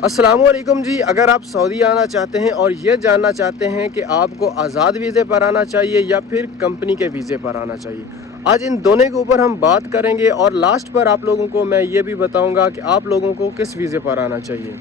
अस्सलाम वालेकुम जी। अगर आप सऊदी आना चाहते हैं और ये जानना चाहते हैं कि आपको आज़ाद वीज़े पर आना चाहिए या फिर कंपनी के वीज़े पर आना चाहिए, आज इन दोनों के ऊपर हम बात करेंगे और लास्ट पर आप लोगों को मैं ये भी बताऊंगा कि आप लोगों को किस वीज़े पर आना चाहिए।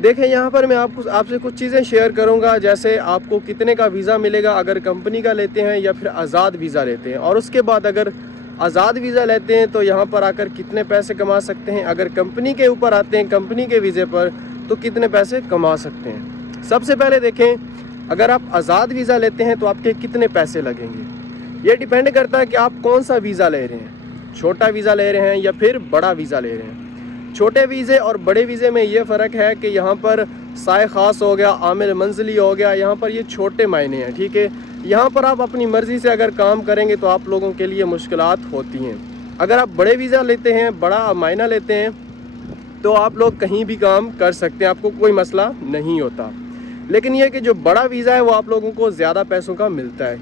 देखें, यहाँ पर मैं आपसे कुछ चीज़ें शेयर करूँगा, जैसे आपको कितने का वीज़ा मिलेगा अगर कंपनी का लेते हैं या फिर आज़ाद वीज़ा लेते हैं, और उसके बाद अगर आज़ाद वीज़ा लेते हैं तो यहाँ पर आकर कितने पैसे कमा सकते हैं, अगर कंपनी के ऊपर आते हैं कंपनी के वीज़े पर तो कितने पैसे कमा सकते हैं। सबसे पहले देखें, अगर आप आज़ाद वीज़ा लेते हैं तो आपके कितने पैसे लगेंगे। ये डिपेंड करता है कि आप कौन सा वीज़ा ले रहे हैं, छोटा वीज़ा ले रहे हैं या फिर बड़ा वीज़ा ले रहे हैं। छोटे वीज़े और बड़े वीज़े में ये फ़र्क है कि यहाँ पर साए ख़ास हो गया, आमिल मंजिली हो गया, यहाँ पर ये छोटे मायने हैं, ठीक है। यहाँ पर आप अपनी मर्ज़ी से अगर काम करेंगे तो आप लोगों के लिए मुश्किलात होती हैं। अगर आप बड़े वीज़ा लेते हैं, बड़ा मायना लेते हैं, तो आप लोग कहीं भी काम कर सकते हैं, आपको कोई मसला नहीं होता। लेकिन ये कि जो बड़ा वीज़ा है वो आप लोगों को ज़्यादा पैसों का मिलता है।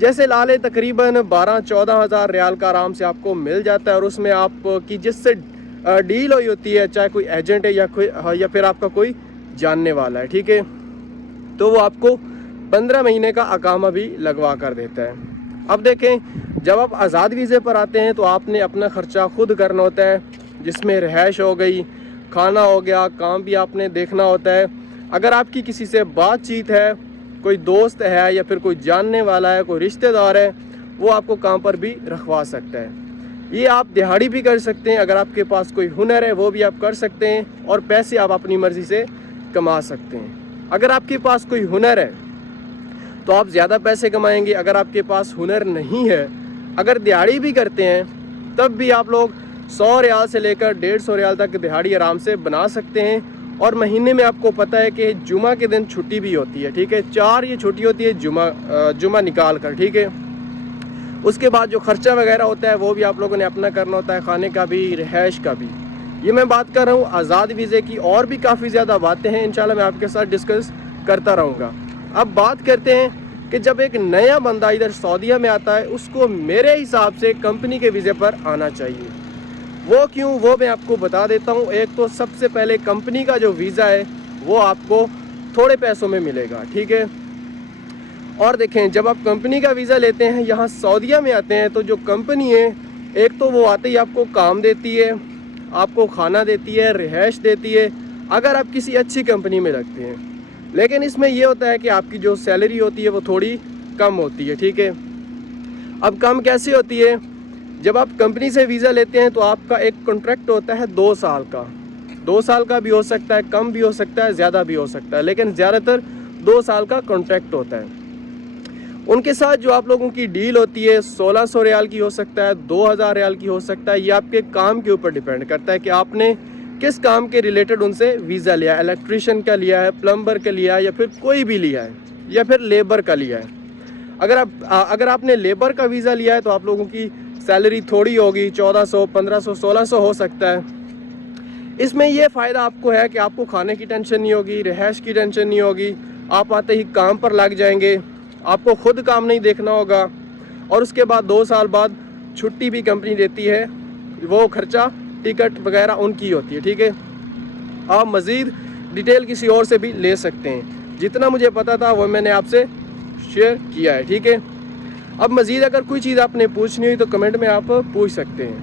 जैसे लाले तकरीबन 12-14 हज़ार रियाल का आराम से आपको मिल जाता है, और उसमें आपकी जिससे डील हुई होती है, चाहे कोई एजेंट है या फिर आपका कोई जानने वाला है, ठीक है, तो वो आपको 15 महीने का अकामा भी लगवा कर देता है। अब देखें, जब आप आज़ाद वीज़े पर आते हैं तो आपने अपना ख़र्चा खुद करना होता है, जिसमें रिहाइश हो गई, खाना हो गया, काम भी आपने देखना होता है। अगर आपकी किसी से बातचीत है, कोई दोस्त है या फिर कोई जानने वाला है, कोई रिश्तेदार है, वो आपको काम पर भी रखवा सकता है। ये आप दिहाड़ी भी कर सकते हैं, अगर आपके पास कोई हुनर है वो भी आप कर सकते हैं, और पैसे आप अपनी मर्ज़ी से कमा सकते हैं। अगर आपके पास कोई हुनर है तो आप ज़्यादा पैसे कमाएंगे। अगर आपके पास हुनर नहीं है, अगर दिहाड़ी भी करते हैं, तब भी आप लोग 100 रियाल से लेकर 150 रियाल तक दिहाड़ी आराम से बना सकते हैं। और महीने में आपको पता है कि जुमा के दिन छुट्टी भी होती है, ठीक है, 4 ये छुट्टी होती है जुमा निकाल कर, ठीक है। उसके बाद जो खर्चा वगैरह होता है वो भी आप लोगों ने अपना करना होता है, खाने का भी, रिहाइश का भी। ये मैं बात कर रहा हूँ आज़ाद वीज़े की, और भी काफ़ी ज़्यादा बातें हैं, इंशाल्लाह मैं आपके साथ डिस्कस करता रहूँगा। अब बात करते हैं कि जब एक नया बंदा इधर सऊदीया में आता है, उसको मेरे हिसाब से कंपनी के वीज़े पर आना चाहिए। वो क्यों, वो मैं आपको बता देता हूँ। एक तो सबसे पहले कंपनी का जो वीज़ा है वो आपको थोड़े पैसों में मिलेगा, ठीक है। और देखें, जब आप कंपनी का वीज़ा लेते हैं, यहाँ सऊदीया में आते हैं, तो जो कंपनी है, एक तो वो आते ही आपको काम देती है, आपको खाना देती है, रिहाइश देती है, अगर आप किसी अच्छी कंपनी में लगते हैं। लेकिन इसमें यह होता है कि आपकी जो सैलरी होती है वो थोड़ी कम होती है, ठीक है। अब कम कैसे होती है? जब आप कंपनी से वीज़ा लेते हैं तो आपका एक कॉन्ट्रैक्ट होता है 2 साल का। 2 साल का भी हो सकता है, कम भी हो सकता है, ज़्यादा भी हो सकता है, लेकिन ज़्यादातर 2 साल का कॉन्ट्रैक्ट होता है। उनके साथ जो आप लोगों की डील होती है 1600 रियाल की हो सकता है, 2000 रियाल की हो सकता है। ये आपके काम के ऊपर डिपेंड करता है कि आपने किस काम के रिलेटेड उनसे वीज़ा लिया है। इलेक्ट्रीशियन का लिया है, प्लम्बर का लिया है, या फिर कोई भी लिया है, या फिर लेबर का लिया है। अगर आपने लेबर का वीज़ा लिया है तो आप लोगों की सैलरी थोड़ी होगी, 1400, 1500, 1600 हो सकता है। इसमें यह फ़ायदा आपको है कि आपको खाने की टेंशन नहीं होगी, रिहाइश की टेंशन नहीं होगी, आप आते ही काम पर लग जाएंगे, आपको खुद काम नहीं देखना होगा। और उसके बाद 2 साल बाद छुट्टी भी कंपनी देती है, वो खर्चा टिकट वगैरह उनकी होती है, ठीक है। आप मज़ीद डिटेल किसी और से भी ले सकते हैं, जितना मुझे पता था वो मैंने आपसे शेयर किया है, ठीक है। अब मज़ीद अगर कोई चीज़ आपने पूछनी हुई तो कमेंट में आप पूछ सकते हैं।